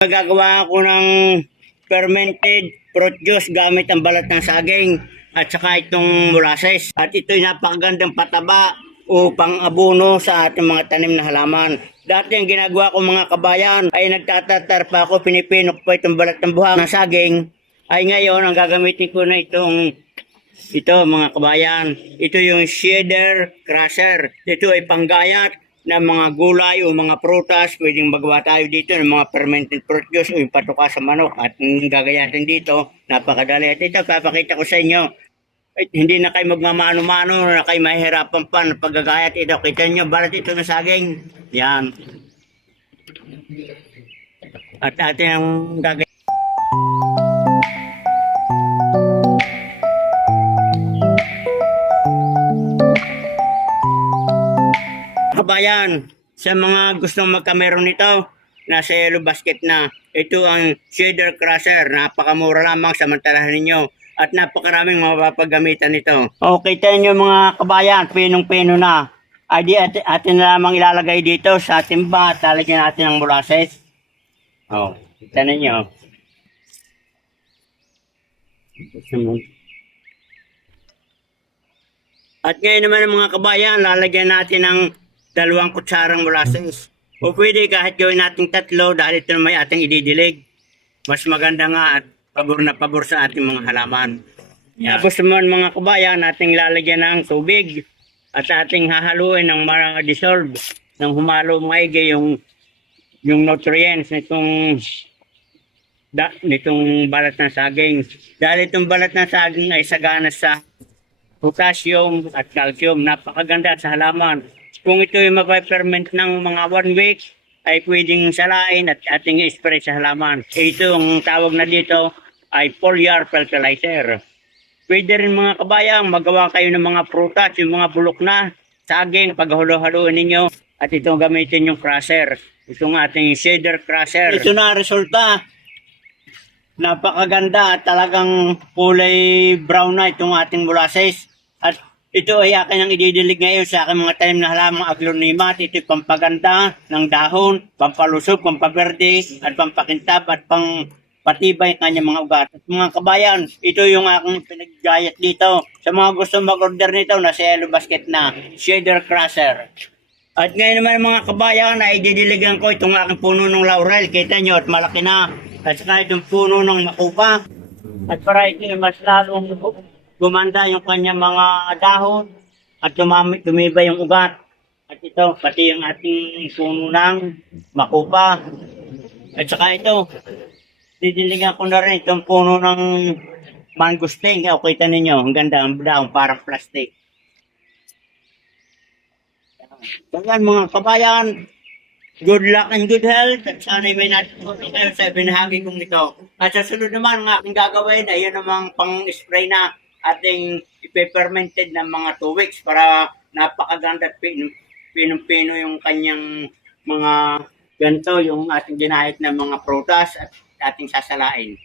Gagawa ako ng fermented fruit juice gamit ang balat ng saging at saka itong molasses. At ito'y napakagandang pataba o pang-abono sa ating mga tanim na halaman. Dati ang ginagawa ko mga kabayan ay nagtatatar pa ako, pinipinok pa itong balat ng buhang ng saging. Ay ngayon, ang gagamitin ko na itong ito mga kabayan, ito yung shader crusher. Ito ay panggayat ng mga gulay o mga prutas. Pwedeng magawa tayo dito ng mga fermented fruit juice o yung patuka sa manok. At ang gagayatin dito, napakadali. At ito, papakita ko sa inyo. Ay, hindi na kayo magmamano-mano, na kayo mahihirapan pa ng paggagayat. Ito, kita nyo, balat ito ng saging. Yan. At atin ang gagawin. Kabayan, sa mga gustong magkameron nito, nasa yellow basket na. Ito ang shader crusher. Napakamura lamang samantalahan ninyo. At napakaraming mapapagamitan nito. Okay, tayo nyo mga kabayan, pinong-pino na. Ay di atin, atin na lamang ilalagay dito sa timba. Talagyan natin ng molasses. Oh, kita ninyo. At ngayon naman mga kabayan, lalagyan natin ng dalawang kutsarang molasses. O pwede kahit gawin natin tatlo dahil ito naman ay ating ididilig. Mas maganda nga at pabor na pabor sa ating mga halaman. Tapos naman mga kabayan, ating lalagyan ng tubig at ating hahaluin ng mga dissolve ng humalo maigi yung yung nutrients nitong da, nitong balat ng saging. Dahil itong balat ng saging ay sagana sa potassium at calcium. Napakaganda sa halaman. Kung ito yung mapaperment ng mga one week, ay pwedeng salain at ating spray sa halaman. Ito ang tawag na dito ay foliar fertilizer. Pwede rin mga kabayang magawa kayo ng mga prutas, yung mga bulok na saging, paghalo-haloin ninyo. At itong gamitin yung crusher. Itong ating shader crusher. Ito na resulta. Napakaganda at talagang kulay brown na itong ating molasses. At ito ay akin ang ididilig ngayon sa aking mga tanim na halamang aglonimat. Ito ay pampaganda ng dahon, pampalusog, pampaberde, at pampakintab, at pang patibay ang kanyang mga ugat. At mga kabayan, ito yung aking pinaggayat dito. Sa mga gusto mag-order nito, nasa yellow basket na, shader crusher. At ngayon naman mga kabayan ay didiligan ko itong aking puno ng laurel. Kita nyo at malaki na. At saka itong puno ng makupa. At para ito mas lalong gumanda yung kanyang mga dahon at tumami, tumibay yung ugat. At ito, pati yung ating puno ng makupa. At saka ito, didiligan ko na rin itong puno ng mangusting. O, kita ninyo, ang ganda ang dahon, parang plastic. Kaya mga kabayan, good luck and good health at sana may natutunan kayo sa binahagi kong nito. At sa sunod naman ang aking gagawin ay yun namang pang-spray na ating ipe-fermented ng mga 2 weeks para napakaganda at pin- pinong-pino yung kanyang mga ganito, yung ating ginahit na mga prutas at ating sasalain.